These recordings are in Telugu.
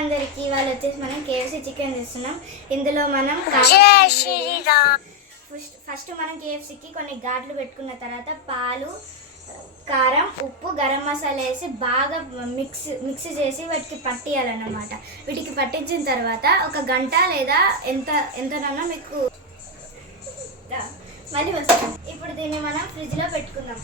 అందరికి వాళ్ళు వచ్చేసి మనం కేఎఫ్సీ చికెన్ చేస్తున్నాం. ఇందులో మనం ఫస్ట్ మనం కేఎఫ్సీకి కొన్ని ఘాట్లు పెట్టుకున్న తర్వాత పాలు, కారం, ఉప్పు, గరం మసాలా వేసి బాగా మిక్స్ చేసి వాటికి పట్టియాలన్నమాట. వీటికి పట్టించిన తర్వాత ఒక గంట లేదా ఎంతనన్నా మీకు మళ్ళీ వస్తాం. ఇప్పుడు దీన్ని మనం ఫ్రిడ్జ్లో పెట్టుకుందాం.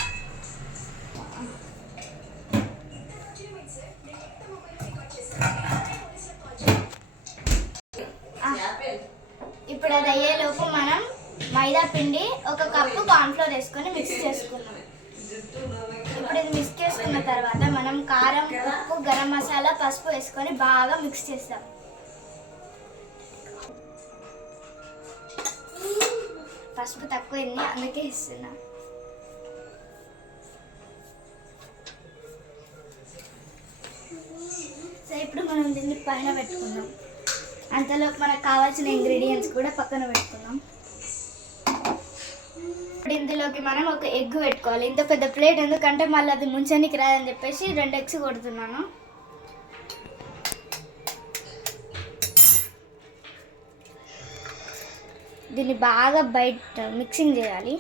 ఇప్పుడు అది అయ్యేలోపు మనం మైదా పిండి 1 కప్పు కార్న్ఫ్లోర్ వేసుకొని మిక్స్ చేసుకున్నాం. ఇప్పుడు ఇది మిక్స్ చేసుకున్న తర్వాత మనం కారం, ఉప్పు, గరం మసాలా, పసుపు వేసుకొని బాగా మిక్స్ చేస్తాం. పసుపు తక్కువైంది అందుకే ఇస్తున్నా. సో ఇప్పుడు మనం దీన్ని పైన పెట్టుకుందాం. అంతలో మనకు కావాల్సిన ఇంగ్రీడియంట్స్ కూడా పక్కన పెట్టుకుందాం. ఇప్పుడు ఇందులోకి మనం ఒక ఎగ్ పెట్టుకోవాలి. ఇంత పెద్ద ప్లేట్ ఎందుకంటే మళ్ళీ అది ముంచనికి రాదని చెప్పేసి 2 ఎగ్స్ కొడుతున్నాను. దీన్ని బాగా బయట మిక్సింగ్ చేయాలి.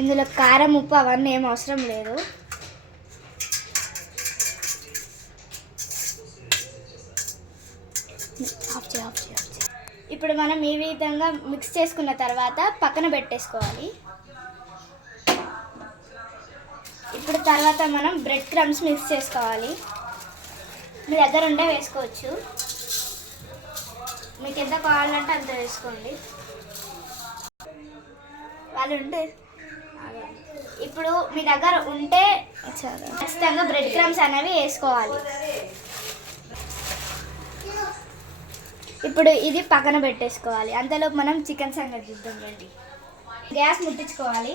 ఇందులో కారం, ఉప్పు అవన్నీ ఏం అవసరం లేదు. ఇప్పుడు మనం ఈ విధంగా మిక్స్ చేసుకున్న తర్వాత పక్కన పెట్టేసుకోవాలి. ఇప్పుడు తర్వాత మనం బ్రెడ్ క్రమ్స్ మిక్స్ చేసుకోవాలి. మీ దగ్గర ఉంటే వేసుకోవచ్చు, మీకు ఎంత కావాలంటే అంత వేసుకోండి. వాళ్ళు ఉంటే ఇప్పుడు మీ దగ్గర ఉంటే ఖచ్చితంగా బ్రెడ్ క్రమ్స్ అనేవి వేసుకోవాలి. ఇప్పుడు ఇది పక్కన పెట్టేసుకోవాలి. అంతలోపు మనం చికెన్ సంగతి చూద్దాం రండి. గ్యాస్ ముట్టించుకోవాలి.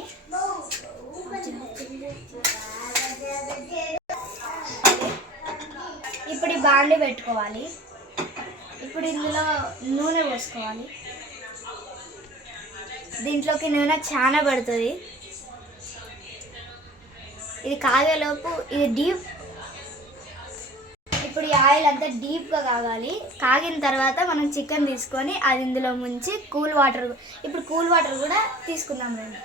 ఇప్పుడు ఈ బాండి పెట్టుకోవాలి. ఇప్పుడు ఇందులో నూనె పోసుకోవాలి. దీంట్లోకి నూనె చాలా పడుతుంది. ఇది కాగేలోపు ఇది డీప్. ఇప్పుడు ఈ ఆయిల్ అంతా డీప్గా కాగాలి. కాగిన తర్వాత మనం చికెన్ తీసుకొని అది ఇందులో ముంచి కూల్ వాటర్ కూడా తీసుకుందాం రండి.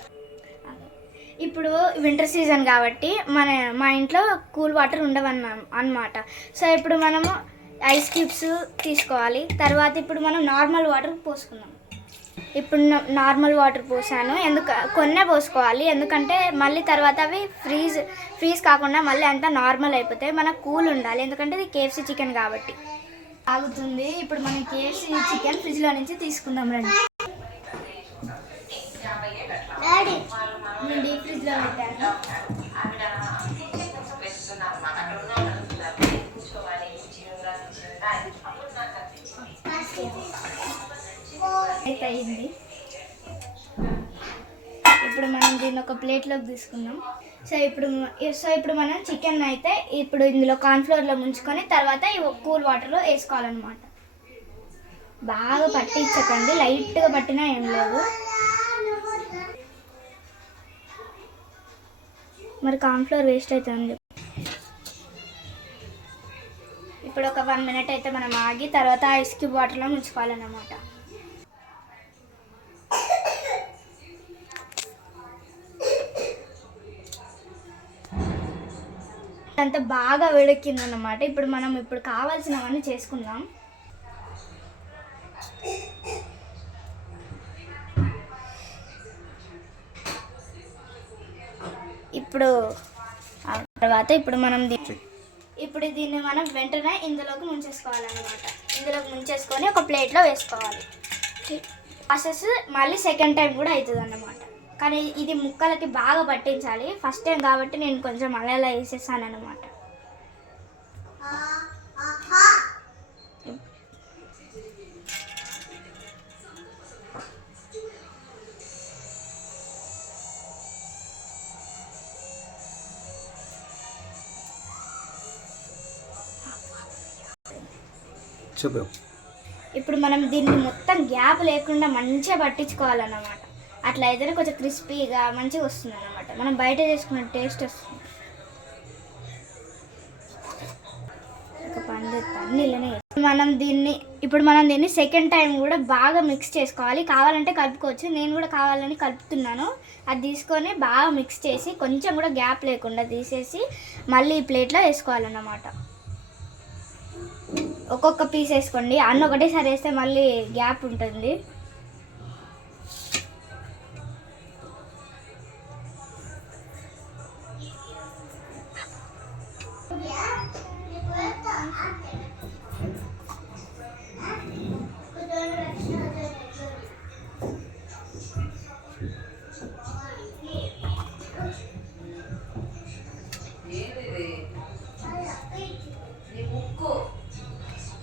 ఇప్పుడు వింటర్ సీజన్ కాబట్టి మా ఇంట్లో కూల్ వాటర్ ఉండవన్నమాట. సో ఇప్పుడు మనము ఐస్ క్యూబ్స్ తీసుకోవాలి. తర్వాత ఇప్పుడు మనం నార్మల్ వాటర్ పోసుకుందాం. ఇప్పుడు నార్మల్ వాటర్ పోసాను. కొన్నే పోసుకోవాలి, ఎందుకంటే మళ్ళీ తర్వాత అవి ఫ్రీజ్ కాకుండా మళ్ళీ అంతా నార్మల్ అయిపోతాయి. మనకు కూల్ ఉండాలి, ఎందుకంటే ఇది కేఎఫ్సీ చికెన్ కాబట్టి ఆగుతుంది. ఇప్పుడు మనం కేఎఫ్సీ చికెన్ ఫ్రిడ్జ్లో నుంచి తీసుకుందాం రండి. నేను డీప్ ఫ్రిడ్జ్లో పెట్టాను. అయింది. ఇప్పుడు మనం దీన్ని ఒక ప్లేట్లోకి తీసుకుందాం. సో ఇప్పుడు మనం చికెన్ అయితే ఇప్పుడు ఇందులో కార్న్ఫ్లోర్లో ముంచుకొని తర్వాత కూల్ వాటర్లో వేసుకోవాలన్నమాట. బాగా పట్టించకండి, లైట్గా పట్టినా ఏం లేదు. మరి కార్న్ఫ్లోర్ వేస్ట్ అవుతుంది. ఇప్పుడు ఒక 1 మినిట్ అయితే మనం ఆగి తర్వాత ఐస్ క్యూబ్ వాటర్లో ముంచుకోవాలన్నమాట. అంతా బాగా వేడెక్కిందన్నమాట. ఇప్పుడు కావాల్సినవన్నీ చేసుకుందాం. ఇప్పుడు మనం దీన్ని మనం వెంటనే ఇందులోకి ముంచేసుకోవాలన్నమాట. ఇందులోకి ముంచేసుకొని ఒక ప్లేట్లో వేసుకోవాలి. ప్రాసెస్ మళ్ళీ సెకండ్ టైం కూడా అవుతుంది అన్నమాట. కానీ ఇది ముక్కలకి బాగా పట్టించాలి. ఫస్ట్ టైం కాబట్టి నేను కొంచెం అలా వేసేసాను అన్నమాట. ఇప్పుడు మనం దీన్ని మొత్తం గ్యాప్ లేకుండా మంచిగా పట్టించుకోవాలన్నమాట. అట్లా అయితేనే కొంచెం క్రిస్పీగా మంచిగా వస్తుంది అన్నమాట. మనం బయట చేసుకున్న టేస్ట్ వస్తుంది. ఒక పండు నీళ్ళనే ఇప్పుడు మనం దీన్ని సెకండ్ టైం కూడా బాగా మిక్స్ చేసుకోవాలి. కావాలంటే కలుపుకోవచ్చు, నేను కూడా కావాలని కలుపుతున్నాను. అది తీసుకొని బాగా మిక్స్ చేసి కొంచెం కూడా గ్యాప్ లేకుండా తీసేసి మళ్ళీ ఈ ప్లేట్లో వేసుకోవాలన్నమాట. ఒక్కొక్క పీస్ వేసుకోండి, అన్న ఒకటేసారి వేస్తే మళ్ళీ గ్యాప్ ఉంటుంది.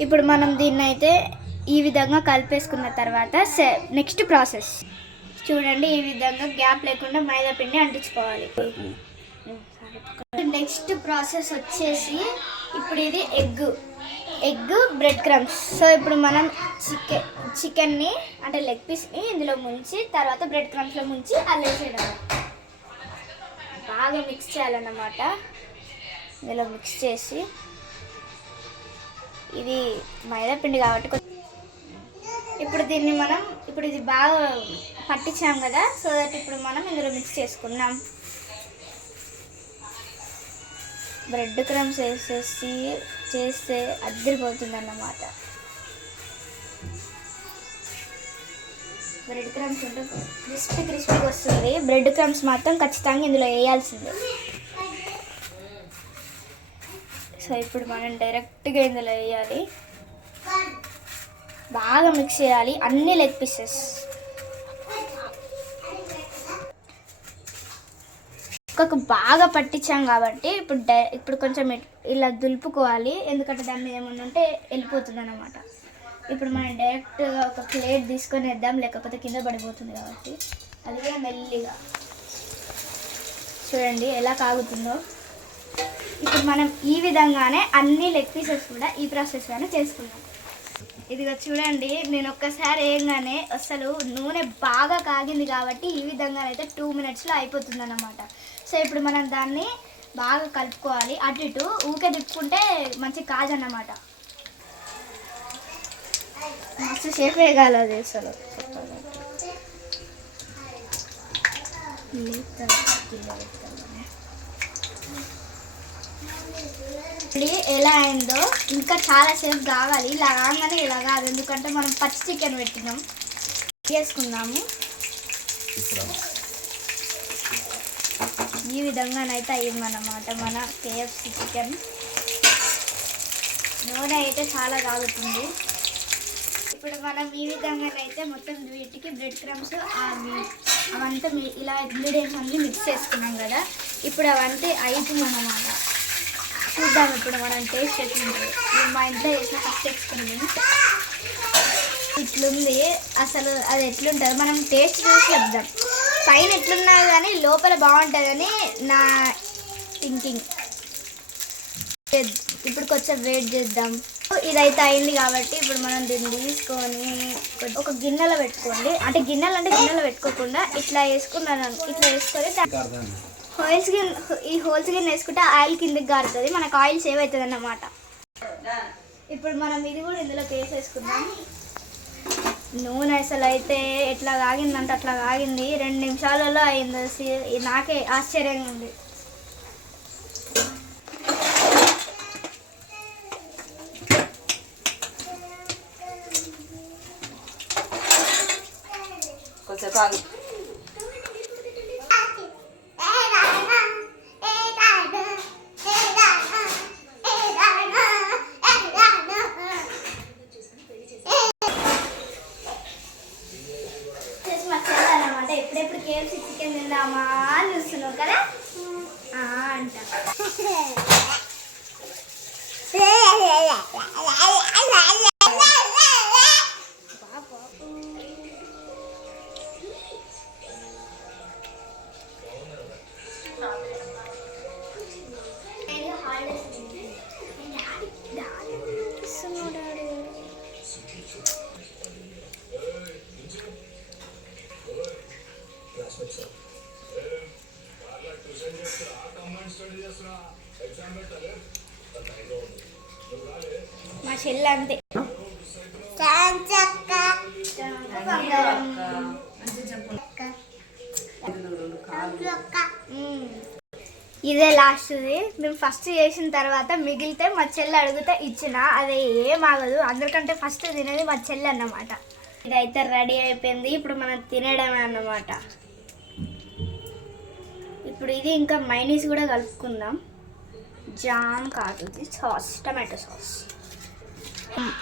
ఇప్పుడు మనం దీన్ని అయితే ఈ విధంగా కలిపేసుకున్న తర్వాత నెక్స్ట్ ప్రాసెస్ చూడండి. ఈ విధంగా గ్యాప్ లేకుండా మైదా పిండి అంటించుకోవాలి. నెక్స్ట్ ప్రాసెస్ వచ్చేసి ఇప్పుడు ఇది ఎగ్ బ్రెడ్ క్రమ్స్. సో ఇప్పుడు మనం చికెన్ని అంటే లెగ్ పీస్ని ఇందులో ముంచి తర్వాత బ్రెడ్ క్రమ్స్లో ముంచి అల్లేసేయడం. బాగా మిక్స్ చేయాలన్నమాట. ఇందులో మిక్స్ చేసి ఇది మైదా పిండి కాబట్టి ఇప్పుడు దీన్ని ఇప్పుడు ఇది బాగా పట్టించాం కదా, సో దట్ ఇప్పుడు మనం ఇందులో మిక్స్ చేసుకున్నాం. బ్రెడ్ క్రమ్స్ వేసేసి చేస్తే అద్దరిపోతుంది అన్నమాట. బ్రెడ్ క్రమ్స్ ఉంటే క్రిస్పీగా వస్తుంది. బ్రెడ్ క్రమ్స్ మాత్రం ఖచ్చితంగా ఇందులో వేయాల్సిందే. సో ఇప్పుడు మనం డైరెక్ట్గా ఇందులో వేయాలి. బాగా మిక్స్ చేయాలి అన్ని లెగ్ పీసెస్. బాగా పట్టించాం కాబట్టి ఇప్పుడు కొంచెం ఇలా దులుపుకోవాలి, ఎందుకంటే దాని మీద ఏమన్నా ఉంటే వెళ్ళిపోతుంది అన్నమాట. ఇప్పుడు మనం డైరెక్ట్గా ఒక ప్లేట్ తీసుకొని వేద్దాం, లేకపోతే కింద పడిపోతుంది కాబట్టి. అది కూడా మెల్లిగా చూడండి ఎలా కాగుతుందో. ఇప్పుడు మనం ఈ విధంగానే అన్ని లెగ్ పీసెస్ కూడా ఈ ప్రాసెస్గానే చేసుకున్నాం. ఇదిగో చూడండి, నేను ఒక్కసారి వేయగానే అసలు నూనె బాగా కాగింది కాబట్టి ఈ విధంగానైతే 2 minutesలో అయిపోతుంది అన్నమాట. సో ఇప్పుడు మనం దాన్ని బాగా కలుపుకోవాలి. అటు ఇటు ఊకే తిప్పుకుంటే మంచి కాజన్నమాట. మస్తు షేప్ వేయగాలి అది అసలు. ఎలా అయిందో ఇంకా చాలా సేపు కావాలి. ఇలా కాగానే ఇలా కాదు, ఎందుకంటే మనం పచ్చి చికెన్ పెట్టినాం. వేసుకుందాము. ఈ విధంగానైతే అయ్యిందన్నమాట మన KFC చికెన్. నూనె అయితే చాలా కాగుతుంది. ఇప్పుడు మనం ఈ విధంగానైతే మొత్తం వీటికి బ్రెడ్ క్రమ్స్ అవంతా ఇలా ఇంగ్రీడియంట్స్ అన్నీ మిక్స్ చేసుకున్నాం కదా. ఇప్పుడు అవంతా అవుతుందన్నమాట. చూద్దాం ఇప్పుడు మనం టేస్ట్ ఎట్లుంటుంది. మా ఇంట్లో చేసిన ఫస్ట్ ఎక్స్పెరిమెంట్ ఇట్లుంది. అసలు అది ఎట్లుంటుంది మనం టేస్ట్ చూసి చెప్దాం. పైన ఎట్లున్నా కానీ లోపల బాగుంటుందని నా థింకింగ్. ఇప్పుడు కొంచెం వెయిట్ చేద్దాం. ఇదైతే అయింది కాబట్టి ఇప్పుడు మనం దీన్ని తీసుకొని ఒక గిన్నెలో పెట్టుకోండి. అంటే గిన్నెలో పెట్టుకోకుండా ఇట్లా వేసుకున్నాను. ఇట్లా వేసుకొని ఈ హోల్స్ గిన్నె వేసుకుంటే ఆయిల్ కిందకి గారుతుంది, మనకు ఆయిల్ సేవ్ అవుతుంది అన్నమాట. ఇప్పుడు మనం ఇది కూడా ఇందులోకి వేసేసుకుందాం. నూనె అసలు అయితే ఎట్లా కాగిందంటే అట్లా కాగింది. 2 నిమిషాలలో అయింది. నాకే ఆశ్చర్యంగా ఉంది. కొంచెం ఎప్పుడెప్పుడు KFC చికెన్ తిందామా అని చూస్తున్నావు కదా అంట. చెల్లి అంతే. ఇదే లాస్ట్ది. మేము ఫస్ట్ చేసిన తర్వాత మిగిలితే మా చెల్లి అడిగితే ఇచ్చిన, అదే ఏం ఆగదు. అందరికంటే ఫస్ట్ తినేది మా చెల్లి అన్నమాట. ఇదైతే రెడీ అయిపోయింది. ఇప్పుడు మనం తినడమే అన్నమాట. ఇప్పుడు ఇది ఇంకా మైనీస్ కూడా కలుపుకుందాం. జామ్ కాదు, ఇది సాస్, టమాటో సాస్.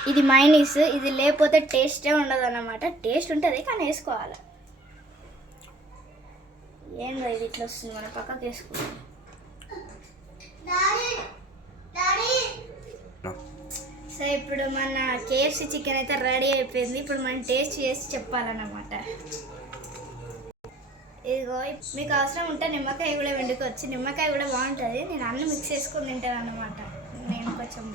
ఇది మైనీస్. ఇది లేకపోతే టేస్టే ఉండదు అన్నమాట. టేస్ట్ ఉంటుంది కానీ వేసుకోవాలి. ఏందో ఇది ఇట్లా వస్తుంది, మన పక్కకి వేసుకుంటాం. సో ఇప్పుడు మన కేఎఫ్సి చికెన్ అయితే రెడీ అయిపోయింది. ఇప్పుడు మనం టేస్ట్ చేసి చెప్పాలన్నమాట. ఇదిగో మీకు అవసరం ఉంటే నిమ్మకాయ కూడా వండుకోవచ్చు. నిమ్మకాయ కూడా బాగుంటుంది. నేను అన్నీ మిక్స్ చేసుకొని తింటాను అన్నమాట. నేను కొంచెం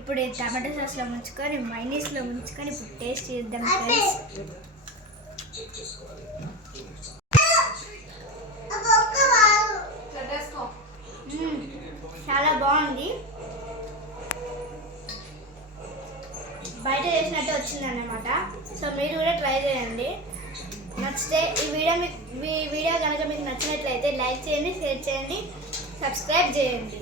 ఇప్పుడు టమాటో సాస్లో ముంచుకొని మైనీస్లో ముంచుకొని ఇప్పుడు టేస్ట్ చేద్దాం ఫ్రెండ్స్. చాలా బాగుంది. బయట చేసినట్టే వచ్చింది అన్నమాట. సో మీరు కూడా ట్రై చేయండి. నచ్చితే ఈ వీడియో కనుక మీకు నచ్చినట్లయితే లైక్ చేయండి, షేర్ చేయండి, సబ్స్క్రైబ్ చేయండి.